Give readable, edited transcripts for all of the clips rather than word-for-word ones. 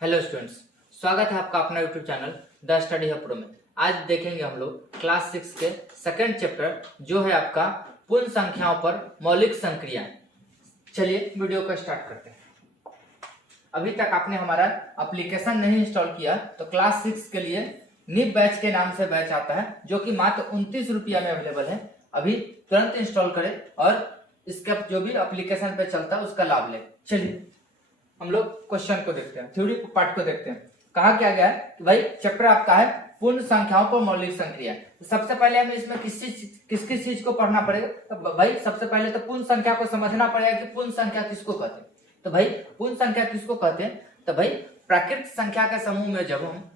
Hello students, स्वागत है आपका अपना YouTube channel the study hub pro में। आज देखेंगे हम लोग क्लास 6 के सेकंड चैप्टर जो है आपका पूर्ण संख्याओं पर मौलिक संक्रियाएं। चलिए वीडियो को स्टार्ट करते हैं। अभी तक आपने हमारा एप्लीकेशन नहीं इंस्टॉल किया तो क्लास 6 के लिए निब बैच के नाम से बैच आता है जो कि मात्र 29 रुपया में अवेलेबल है। अभी तुरंत इंस्टॉल करें और इसका जो भी एप्लीकेशन पे चलता है उसका लाभ लें। चलिए हम लोग क्वेश्चन को देखते हैं, थ्योरी पार्ट को देखते हैं। कहा क्या गया है कि भाई चैप्टर आपका है पूर्ण संख्याओं पर मौलिक संक्रिया। तो सबसे पहले हमें इसमें किस चीज को पढ़ना पड़ेगा। तो भाई सबसे पहले तो पूर्ण संख्या को समझना पड़ेगा कि पूर्ण संख्या किसको कहते हैं। तो भाई पूर्ण संख्या किसको कहते हैं, तो भाई प्राकृत संख्या के समूह में जब हम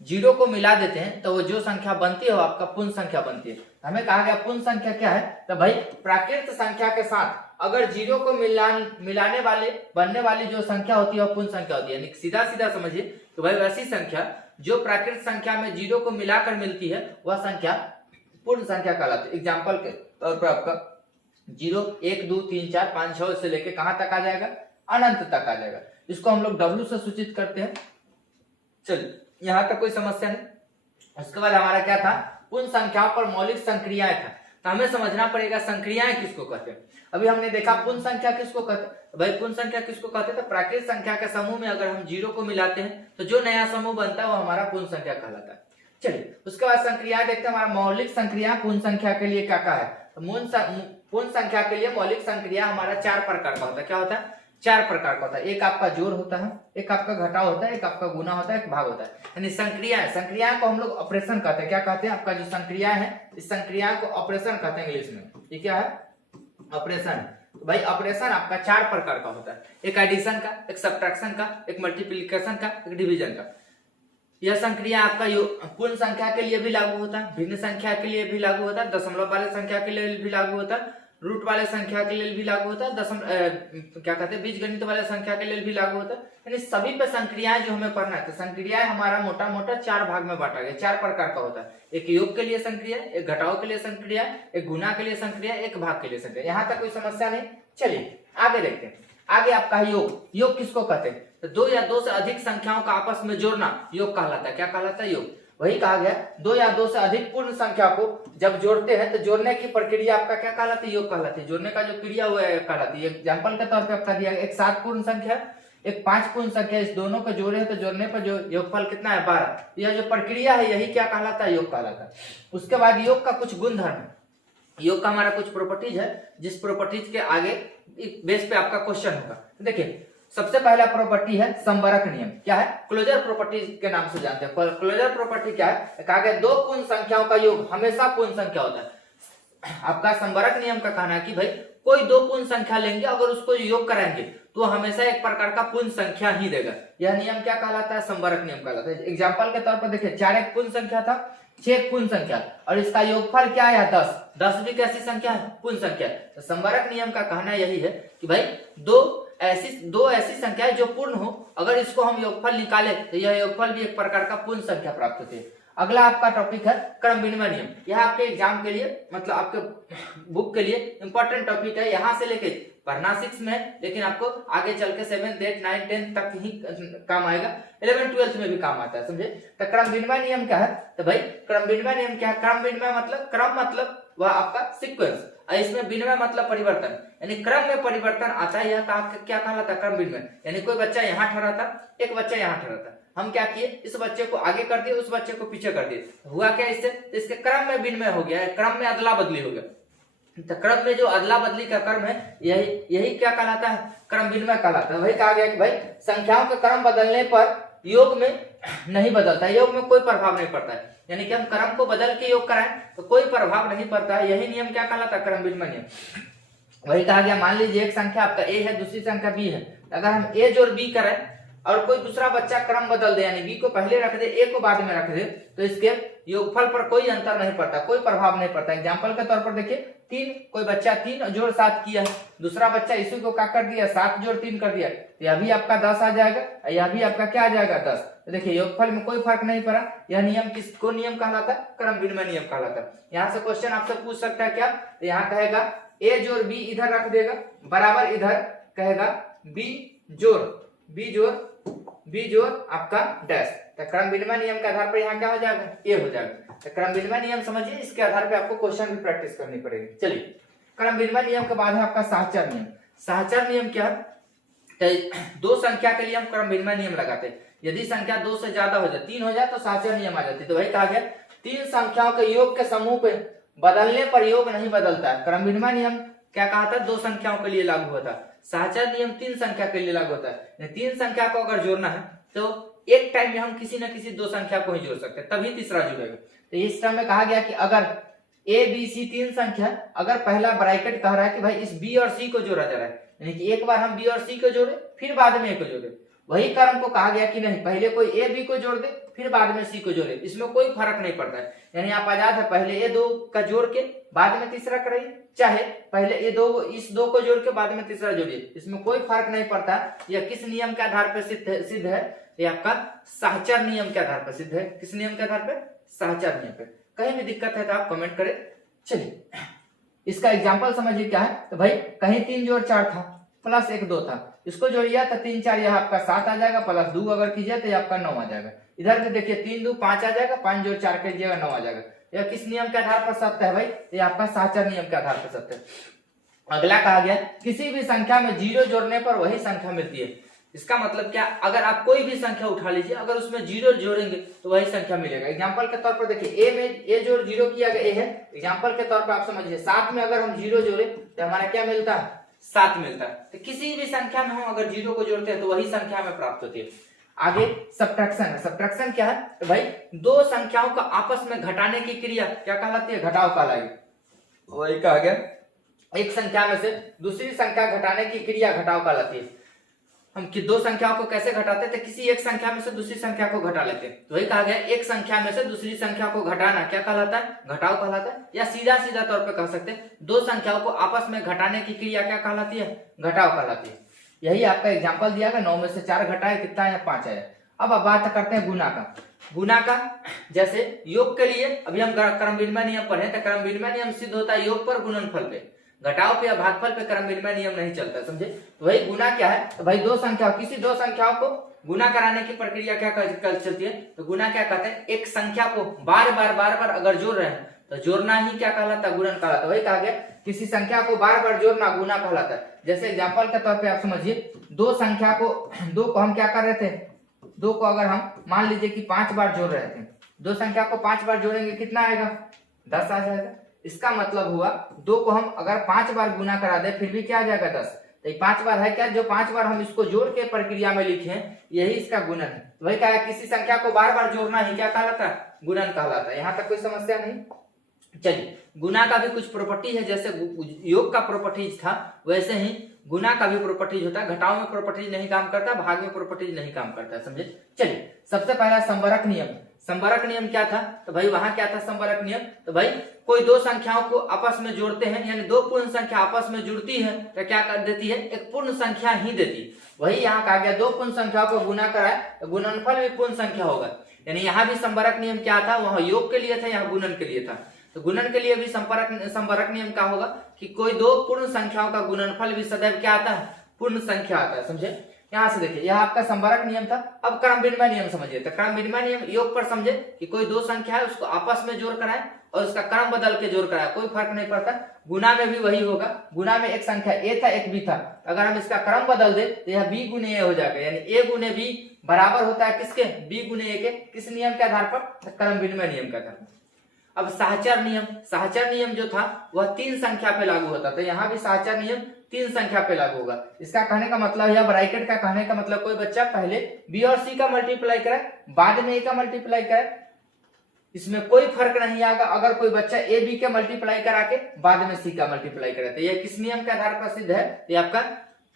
जीरो को मिला देते हैं तो वो जो संख्या बनती है वो आपका पूर्ण संख्या बनती है। हमें कहा गया पूर्ण संख्या क्या है, तो भाई प्राकृत संख्या के साथ अगर जीरो को मिलाने वाले बनने वाली जो संख्या होती है वह पूर्ण संख्या होती है। यानी सीधा सीधा समझिए तो भाई वैसी संख्या जो प्राकृत संख्या में जीरो को मिलाकर मिलती है वह संख्या पूर्ण संख्या कहलाती है। एग्जाम्पल के तौर पर आपका 0 1 2 3 4 5 6 से लेके कहां तक आ जाएगा, अनंत तक आ जाएगा। इसको हम लोग W से सूचित करते हैं। चलिए यहां तक कोई समस्या नहीं। उसके बाद हमारा क्या था, पूर्ण संख्याओं पर मौलिक संक्रियाएं था। तो हमें समझना पड़ेगा संक्रियाएं किसको कहते हैं। अभी हमने देखा पूर्ण संख्या किसको कहते हैं, तो भाई पूर्ण संख्या किसको कहते हैं, तो प्राकृत संख्या के समूह में अगर हम जीरो को मिलाते हैं तो जो नया समूह बनता है वो हमारा पूर्ण संख्या कहलाता है। चलिए उसके बाद संक्रियाएं देखते हैं। हमारा मौलिक संक्रिया पूर्ण संख्या के लिए क्या है, तो पूर्ण संख्या के लिए मौलिक संक्रिया हमारा 4 प्रकार का होता है। क्या होता है, 4 प्रकार का होता है। एक आपका जोड़ होता है, एक आपका घटाव होता है, एक आपका गुना होता है, एक भाग होता है। यानी संक्रियाएं को हम लोग ऑपरेशन कहते हैं। क्या कहते हैं, आपका जो संक्रिया है इस संक्रिया को ऑपरेशन कहते हैं इंग्लिश में। ये क्या है, ऑपरेशन। तो भाई ऑपरेशन आपका 4 प्रकार का होता है। एक एडिशन का, एक सब्ट्रैक्शन का, एक मल्टीप्लिकेशन का, एक डिवीजन का। यह संक्रिया आपका पूर्ण संख्या के लिए भी लागू होता है, भिन्न संख्या के लिए भी लागू होता है, दशमलव वाले संख्या के लिए भी लागू होता है, रूट वाले संख्या के लिए भी लागू होता है, क्या कहते हैं बीजगणित वाले संख्या के लिए भी लागू होता है। यानी सभी पे संक्रियाएं जो हमें पढ़ना है, तो संक्रियाएं हमारा मोटा मोटा 4 भाग में बांटा गया। 4 प्रकार का होता है। एक योग के लिए संक्रिया, एक घटाव के लिए संक्रिया, एक गुना के लिए संक्रिया, एक भाग के लिए संक्रिया। यहाँ तक कोई समस्या नहीं। चलिए आगे देखते हैं। आगे आपका योग किसको कहते हैं, तो 2 या 2 से अधिक संख्याओं का आपस में जोड़ना योग कहलाता है। क्या कहलाता है, योग। वही कहा गया 2 या 2 से अधिक पूर्ण संख्या को जब जोड़ते हैं तो जोड़ने की प्रक्रिया आपका क्या कहलाती है, योग कहलाती है। जोड़ने का जो क्रिया हुआ है कहलाती है। एग्जाम्पल के तौर पे आपका दिया एक 7 पूर्ण संख्या, एक 5 पूर्ण संख्या, इस दोनों को जोड़े तो जोड़ने पर जो योगफल कितना है 12। यह जो प्रक्रिया है यही क्या कहलाता है, योग कहलाता है। उसके बाद योग का कुछ गुणधर्म है। योग का हमारा कुछ प्रॉपर्टीज है जिस प्रॉपर्टीज के आगे बेस पे आपका क्वेश्चन होगा। देखिए सबसे पहला प्रॉपर्टी है संबरक नियम। क्या है, क्लोजर प्रॉपर्टी के नाम से जानते हैं। क्लोजर प्रॉपर्टी क्या है, कहा गया 2 पूर्ण संख्याओं का योग हमेशा पूर्ण संख्या होता है। आपका संबरक नियम का कहना है कि भाई कोई 2 पूर्ण संख्या लेंगे अगर उसको योग कराएंगे तो हमेशा एक प्रकार का पूर्ण संख्या ही देगा। यह नियम क्या कहलाता है, संबरक नियम कहलाता है। एग्जाम्पल के तौर पर देखिए 4 एक पूर्ण संख्या था, 6 एक पूर्ण संख्या और इसका योगफल क्या है 10। 10 भी कैसी संख्या है, पूर्ण संख्या। तो संबरक नियम का कहना यही है कि भाई दो ऐसी संख्याएं जो पूर्ण हो, अगर इसको हम योगफल निकाले तो यह योगफल भी एक प्रकार का पूर्ण संख्या प्राप्त होती है। अगला आपका टॉपिक है क्रम विनिमय नियम। यह आपके एग्जाम के लिए मतलब आपके बुक के लिए इंपॉर्टेंट टॉपिक है। यहां से लेके पढ़ना 6 में, लेकिन आपको आगे चल के 7, 8, 9, 10 तक ही काम आएगा। 11, 12 में भी काम आता है, समझे। तो क्रम विनिमय नियम क्या है, तो भाई क्रम विनिमय नियम क्या है, क्रम विनिमय मतलब क्रम मतलब वह आपका सीक्वेंस, इसमें विनिमय मतलब परिवर्तन। यानी क्रम में परिवर्तन आता है, यह क्या कहलाता है, क्रम विनिमय। यानी कोई बच्चा यहाँ ठहरा था, एक बच्चा यहाँ ठहरा था, हम क्या किए इस बच्चे को आगे कर दिए, उस बच्चे को पीछे कर दिए। हुआ क्या इससे, इसके क्रम में विनिमय हो गया, क्रम में अदला बदली हो गया। तो क्रम में जो अदला बदली का क्रम है यही क्या कहलाता है, क्रम विनिमय कहलाता है। वही कहा गया कि भाई संख्याओं के क्रम बदलने पर योग में नहीं बदलता है, योग में कोई प्रभाव नहीं पड़ता है। यानी कि हम क्रम को बदल के योग कराएं तो कोई प्रभाव नहीं पड़ता है। यही नियम क्या कहलाता है, क्रम विनिमय नियम। वही कहा गया मान लीजिए एक संख्या आपका ए है, दूसरी संख्या बी है। अगर हम ए जोड़ बी करें और कोई दूसरा बच्चा क्रम बदल दे, यानी बी को पहले रख दे, ए को बाद में रख दे, तो इसके योगफल पर कोई अंतर नहीं पड़ता, कोई प्रभाव नहीं पड़ता। एग्जाम्पल के तौर पर देखिए 3, कोई बच्चा 3 जोड़ 7 किया, दूसरा बच्चा इसी को क्या कर दिया 7 जोड़ 3 कर दिया, तो यह भी आपका 10 आ जाएगा, यह भी आपका क्या आ जाएगा 10। तो देखिए योगफल में कोई फर्क नहीं पड़ा। यह नियम किसको नियम कहलाता है, क्रम विनिमय नियम कहलाता है। यहाँ से क्वेश्चन आपसे पूछ सकता है क्या, तो यहाँ कहेगा ए जोड़ बी इधर रख देगा, बराबर इधर कहेगा बी जोड़ बी जोड़ आपका डैश। तो क्रम विनिमय नियम के आधार पर यहाँ क्या हो जाएगा, ए हो जाएगा। तो क्रम विनिमय नियम समझिए, इसके आधार पे आपको क्वेश्चन भी प्रैक्टिस करनी पड़ेगी। चलिए, क्रम विनिमय नियम के बाद है आपका साहचर्य नियम। साहचर्य नियम क्या है, तो दो संख्या के लिए हम क्रम विनिमय नियम लगाते हैं। यदि संख्या 2 से ज्यादा हो जाए, 3 हो जाए, तो साहचर्य नियम आ जाती है। तो वही कहा गया, तीन संख्याओं के योग के समूह पे बदलने पर योग नहीं बदलता है। क्रम विनिमय नियम क्या कहा था, दो संख्याओं के लिए लागू होता है। साहचर्य नियम तीन संख्या के लिए लागू होता है। तीन संख्या को अगर जोड़ना है तो एक टाइम में हम किसी न किसी दो संख्या को ही जोड़ सकते हैं, तभी तीसरा जुड़ेगा। तो इस टाइम में कहा गया कि अगर ए बी सी तीन संख्या, अगर पहला ब्रैकेट कह रहा है कि भाई इस बी और सी को जोड़ा जा रहा है, यानी कि एक बार हम बी और सी को जोड़े फिर बाद में ए को जोड़े, वही क्रम को कहा गया कि नहीं, पहले कोई ए बी को जोड़ दे फिर बाद में सी को जोड़े, इसमें कोई फर्क नहीं पड़ता है। यानी आप आजाद है, पहले ये दो का जोड़ के बाद में तीसरा करिए, चाहे पहले ये दो इस दो को जोड़ के बाद में तीसरा जोड़िए, इसमें कोई फर्क नहीं पड़ता। यह किस नियम के आधार पर सिद्ध है, ये आपका साहचर्य नियम के आधार पर सिद्ध है। किस नियम के आधार पर, साहचर्य नियम पे। कहीं भी दिक्कत है तो आप कमेंट करें। चलिए, इसका एग्जाम्पल समझिए क्या है। तो भाई कहीं 3 जोड़ 4 था प्लस 1 2 था, इसको जोड़िए तो 3 4 यह आपका 7 आ जाएगा, प्लस 2 अगर कीजिए तो ये आपका 9 आ जाएगा। इधर भी देखिए 3 2 5 आ जाएगा, 5 जोड़ 4 कीजिएगा 9 आ जाएगा। यह किस नियम के आधार पर सत्य है भाई, ये आपका साहचर्य नियम के आधार पर सत्य है। अगला कहा गया, किसी भी संख्या में 0 जोड़ने पर वही संख्या मिलती है। इसका मतलब क्या, अगर आप कोई भी संख्या उठा लीजिए, अगर उसमें 0 जोड़ेंगे तो वही संख्या मिलेगा। एग्जांपल के तौर पर देखिए, ए में ए जोड़ 0 किया गया, ए है। एग्जांपल के तौर पर आप समझिए, 7 में अगर हम 0 जोड़े तो हमारा क्या मिलता है, 7 मिलता है। तो किसी भी संख्या में हम अगर 0 को जोड़ते हैं तो वही संख्या हमें प्राप्त होती है। आगे सब्ट्रैक्शन है। सब्ट्रैक्शन क्या है, तो भाई दो संख्याओं को आपस में घटाने की क्रिया क्या कहलाती है, घटाव कहलाएगी। वही कहा गया, एक संख्या में से दूसरी संख्या घटाने की क्रिया घटाव कहलाती है। हम कि दो संख्याओं को कैसे घटाते थे, किसी एक संख्या में से दूसरी संख्या को घटा लेते हैं। तो वही कहा गया, एक संख्या में से दूसरी संख्या को घटाना क्या कहलाता है, घटाव कहलाता है। या सीधा सीधा तौर पे कह सकते हैं, दो संख्याओं को आपस में घटाने की क्रिया क्या कहलाती है, घटाव कहलाती है। यही आपका एग्जाम्पल दिया गया, 9 में से 4 घटाए कितना है, 5 आया। अब बात करते हैं गुना का। गुना का जैसे योग के लिए अभी हम क्रम विनिमय नियम पढ़े, तो क्रम विनिमय नियम सिद्ध होता है योग पर गुणनफल पे, घटाव पे या भागफल पे क्रम विनिमय नियम नहीं चलता, समझे। तो वही गुना क्या है, तो भाई दो संख्या, किसी दो संख्याओं को गुना कराने की प्रक्रिया क्या चलती है, तो गुना क्या कहते हैं, एक संख्या को बार बार अगर जोड़ रहे हैं तो जोड़ना ही क्या कहलाता है, गुणन कहलाता है। वही कहा गया, किसी संख्या को बार बार जोड़ना गुना कहलाता है। जैसे एग्जाम्पल के तौर पे आप समझिए, दो को हम क्या कर रहे थे, दो को अगर हम मान लीजिए कि 5 बार जोड़ रहे थे, दो संख्या को 5 बार जोड़ेंगे कितना आएगा, 10 आ जाएगा। इसका मतलब हुआ, दो को हम अगर 5 बार गुना करा दे फिर भी क्या आ जाएगा, 10। तो 5 बार है क्या, जो 5 बार हम इसको जोड़ के प्रक्रिया में लिखे हैं, यही इसका गुणन है। वही कहा, किसी संख्या को बार बार जोड़ना ही क्या कहलाता है, गुणन कहलाता है। यहाँ तक कोई समस्या नहीं। चलिए, गुना का भी कुछ प्रॉपर्टी है, जैसे योग का प्रॉपर्टीज था वैसे ही गुना का भी प्रॉपर्टीज होता है। घटाव में प्रॉपर्टीज नहीं काम करता, भाग में प्रॉपर्टीज नहीं काम करता, समझे। चलिए, सबसे पहला संबरक नियम। संबरक नियम क्या था, तो भाई वहां क्या था संबरक नियम, तो भाई कोई दो संख्याओं को आपस में जोड़ते हैं, यानी दो पूर्ण संख्या आपस में जुड़ती है तो क्या कर देती है, एक पूर्ण संख्या ही देती है। वही यहाँ कहा गया, दो पूर्ण संख्याओं को गुना कराए तो गुणनफल भी पूर्ण संख्या होगा। यानी यहाँ भी संबरक नियम क्या था, वहां योग के लिए था, यहाँ गुणन के लिए था। तो गुणन के लिए भी संबरक नियम क्या होगा कि कोई दो पूर्ण संख्याओं का गुणनफल भी सदैव क्या आता है, पूर्ण संख्या आता है, समझे। यहाँ से देखिए, यह आपका संबरक नियम था। अब क्रम विनिमय नियम समझिए। तो क्रम विनिमय नियम योग पर समझे कि कोई दो संख्या है, उसको आपस में जोड़ कराए और उसका क्रम बदल के जोड़ कराए, कोई फर्क नहीं पड़ता। गुना में भी वही होगा। गुना में एक संख्या ए था, एक बी था, अगर हम इसका क्रम बदल दे तो यह बी गुने ए हो जाएगा, यानी ए गुने बी बराबर होता है किसके, बी गुने ए के। किस नियम के आधार पर, क्रम विनिमय नियम के आधार पर। अब साहचर्य नियम, साहचर्य नियम जो था वह 3 संख्या पे लागू होता था। यहाँ भी साहचर्य नियम 3 संख्या पे लागू होगा। इसका कहने का मतलब, या ब्रैकेट का कहने का मतलब, कोई बच्चा पहले बी और सी का मल्टीप्लाई करे बाद में ए का मल्टीप्लाई करे, इसमें कोई फर्क नहीं आएगा। अगर कोई बच्चा ए बी के मल्टीप्लाई करा के बाद में सी का मल्टीप्लाई करे, तो यह किस नियम के आधार पर सिद्ध है, ये आपका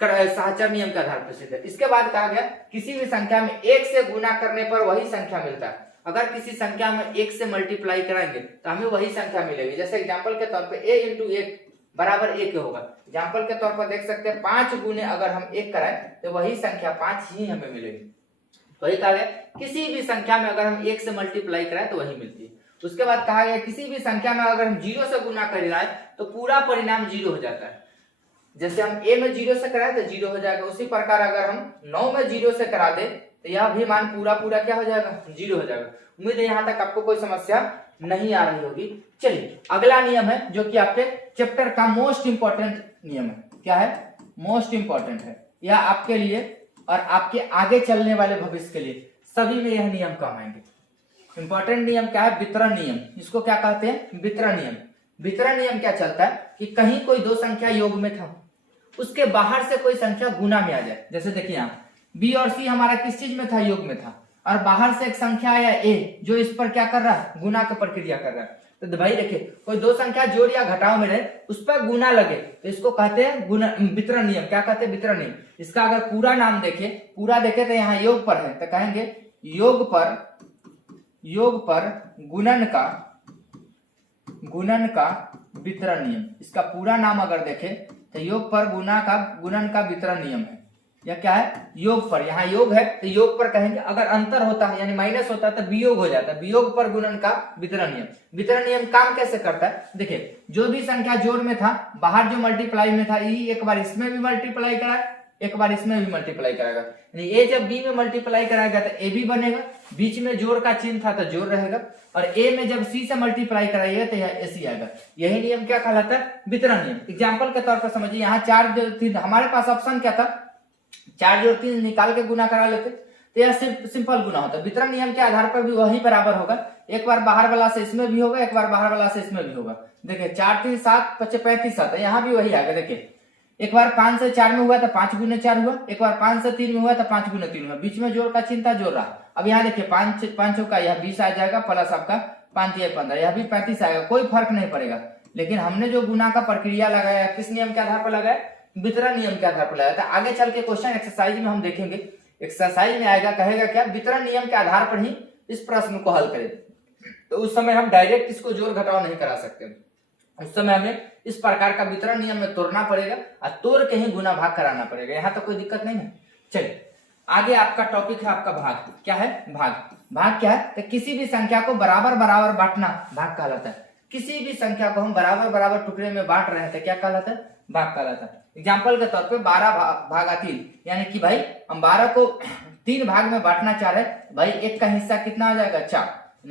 साहचर्य नियम के आधार पर सिद्ध है। इसके बाद कहा गया, किसी भी संख्या में 1 से गुना करने पर वही संख्या मिलता है। अगर किसी संख्या में 1 से मल्टीप्लाई कराएंगे तो हमें वही संख्या मिलेगी। जैसे एग्जांपल के तौर पे a इंटू 1 बराबर 1 होगा। एग्जांपल के तौर पर देख सकते हैं, 5 गुने अगर हम 1 कराएं तो वही संख्या 5 ही हमें मिलेगी। वही कहा गया, किसी भी संख्या में अगर हम 1 से मल्टीप्लाई कराएं तो वही मिलती है। उसके बाद कहा गया, किसी भी संख्या में अगर हम 0 से गुना कर रहे तो पूरा परिणाम 0 हो जाता है। जैसे हम a में 0 से कराए तो 0 हो जाएगा, उसी प्रकार अगर हम 9 में 0 से करा दे तो यह भी मान पूरा पूरा क्या हो जाएगा, 0 हो जाएगा। उम्मीद है यहाँ तक आपको कोई समस्या नहीं आ रही होगी। चलिए अगला नियम है जो कि आपके चैप्टर का मोस्ट इंपॉर्टेंट नियम है। क्या है, मोस्ट इंपॉर्टेंट है। यह आपके लिए और आपके आगे चलने वाले भविष्य के लिए सभी में यह नियम काम आएंगे। इंपॉर्टेंट नियम क्या है, वितरण नियम। इसको क्या कहते हैं, वितरण नियम। वितरण नियम क्या चलता है कि कहीं कोई दो संख्या योग में था, उसके बाहर से कोई संख्या गुना में आ जाए। जैसे देखिए यहाँ बी और सी हमारा किस चीज में था, योग में था, और बाहर से एक संख्या आया ए जो इस पर क्या कर रहा है, गुना की प्रक्रिया कर रहा है। तो भाई देखिए कोई दो संख्या जोड़ या घटाव में रहे, उस पर गुना लगे तो इसको कहते हैं गुना, वितरण नियम। क्या कहते हैं, वितरण नियम। इसका अगर पूरा नाम देखे, पूरा देखे तो यहाँ योग पर है तो कहेंगे योग पर गुणन का वितरण नियम। इसका पूरा नाम अगर देखे तो योग पर गुणन का वितरण नियम है। या क्या है, योग पर, यहाँ योग है तो योग पर कहेंगे। अगर अंतर होता है यानी माइनस होता है तो वियोग हो जाता है। वियोग पर गुणन का वितरण नियम। वितरण नियम काम कैसे करता है, देखिए जो भी संख्या जोड़ में था, बाहर जो मल्टीप्लाई में था, एक बार इसमें भी मल्टीप्लाई कराए, एक बार इसमें भी मल्टीप्लाई कराएगा। यानी ए जब बी में मल्टीप्लाई कराएगा तो ए बी बनेगा, बीच में जोड़ का चिन्ह था तो जोड़ रहेगा, और ए में जब सी से मल्टीप्लाई कराइएगा तो यह एसी आएगा। यही नियम क्या कहलाता है, वितरण नियम। एग्जाम्पल के तौर पर समझिए, यहाँ 4 जोड़ 3, हमारे पास ऑप्शन क्या था, 4 जोड़ 3 निकाल के गुना करा लेते तो यह सिंपल गुना होता है। वितरण नियम के आधार पर भी वही बराबर होगा, एक बार बाहर वाला से इसमें भी होगा, एक बार बाहर वाला से इसमें भी होगा। देखिए 4 3 7 25 35 7, यहाँ भी वही आएगा। देखिए एक बार 5 से 4 में हुआ तो 5 गुने 4 हुआ, एक बार 5 से 3 में हुआ तो 5 गुने 3 हुआ, बीच में जोड़ का चिन्ह था, जोड़ रहा। अब यहाँ देखिए 5 का यह 20 आ जाएगा, प्लस आपका 5 या 15, यह भी 35 आएगा, कोई फर्क नहीं पड़ेगा। लेकिन हमने जो गुना का प्रक्रिया लगाया किस नियम के आधार पर लगाया, वितरण नियम के आधार पर लगाया था। आगे चल के क्वेश्चन एक्सरसाइज में हम देखेंगे, एक्सरसाइज में आएगा, कहेगा क्या, वितरण नियम के आधार पर ही इस प्रश्न को हल करें। तो उस समय हम डायरेक्ट इसको जोड़ घटाव नहीं करा सकते, उस समय हमें इस प्रकार का वितरण नियम में तोड़ना पड़ेगा और तोड़ के ही गुना भाग कराना पड़ेगा। यहाँ तो कोई दिक्कत नहीं है। चलिए आगे आपका टॉपिक है आपका भाग। क्या है, भाग। भाग क्या है, तो किसी भी संख्या को बराबर बराबर बांटना भाग कहलाता है। किसी भी संख्या को हम बराबर बराबर टुकड़े में बांट रहे थे, क्या कहलाता है, भाग कहलाता है। एग्जाम्पल के तौर पे 12 भागा 3, यानी कि भाई हम 12 को 3 भाग में बांटना चाह रहे हैं, भाई एक का हिस्सा कितना आ जाएगा, 4,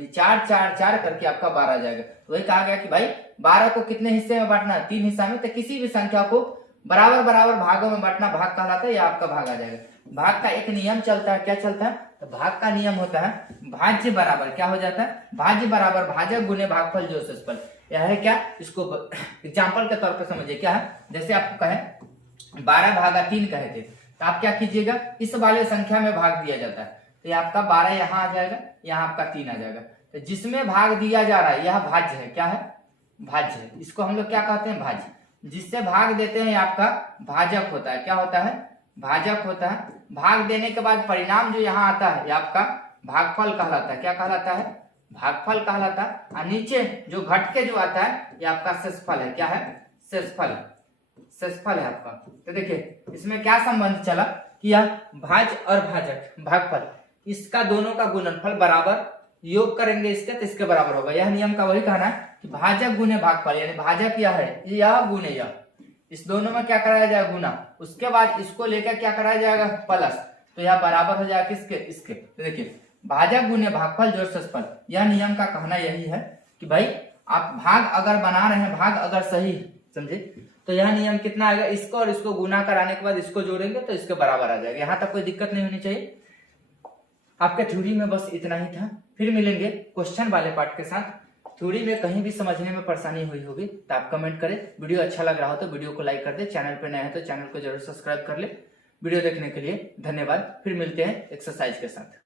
4 4 4 करके आपका 12 आ जाएगा। तो वही कहा गया कि भाई 12 को कितने हिस्से में बांटना है, 3 हिस्सा में। तो किसी भी संख्या को बराबर बराबर भागों में बांटना भाग कहलाता है, या आपका भाग आ जाएगा। भाग का एक नियम चलता है, क्या चलता है, तो भाग का नियम होता है भाज्य बराबर, क्या हो जाता है, भाज्य बराबर भाजक गुने भागफल जो शेषफल। यह है क्या, इसको एग्जाम्पल के तौर पर समझिए। क्या है, जैसे आपको कहे 12 भागा 3 कहे थे, तो आप क्या कीजिएगा, इस वाले संख्या में भाग दिया जाता है, तो ये आपका 12 यहाँ आ जाएगा, यहाँ आपका 3 आ जाएगा। तो जिसमें भाग दिया जा रहा है यह भाज्य है। क्या है, भाज्य है। इसको हम लोग क्या कहते हैं, भाज्य। जिससे भाग देते हैं आपका भाजक होता है। क्या होता है, भाजक होता है। भाग देने के बाद परिणाम जो यहाँ आता है, ये आपका भागफल कहलाता है। क्या कहलाता है, भागफल कहलाता है। और नीचे जो घट के जो आता है ये आपका शेषफल है। क्या है, शेषफल, शेषफल है आपका। तो देखिए इसमें क्या संबंध चला कि यह भाज्य और भाजक, भागफल, इसका दोनों का गुणनफल बराबर योग करेंगे इसके तो इसके बराबर होगा। यह नियम का वही कहना है कि भाजक गुने भागफल, यानी भाजक यह है, यह गुने यह, इस दोनों में क्या कराया जाएगा, गुना। उसके बाद इसको लेकर क्या कराया जाएगा, प्लस, तो यह बराबर हो जाएगा किसके, इसके। तो देखिए भाजक गुने भागफल जोड़ शेषफल, यह नियम का कहना यही है कि भाई आप भाग अगर बना रहे हैं, भाग अगर सही समझे, तो यह नियम कितना आएगा, इसको और इसको गुना कराने के बाद इसको जोड़ेंगे तो इसके बराबर आ जाएगा। यहाँ तक कोई दिक्कत नहीं होनी चाहिए। आपके थ्योरी में बस इतना ही था। फिर मिलेंगे क्वेश्चन वाले पार्ट के साथ। थ्योरी में कहीं भी समझने में परेशानी हुई होगी तो आप कमेंट करें। वीडियो अच्छा लग रहा हो तो वीडियो को लाइक कर दे, चैनल पर नए हैं तो चैनल को जरूर सब्सक्राइब कर ले। वीडियो देखने के लिए धन्यवाद। फिर मिलते हैं एक्सरसाइज के साथ।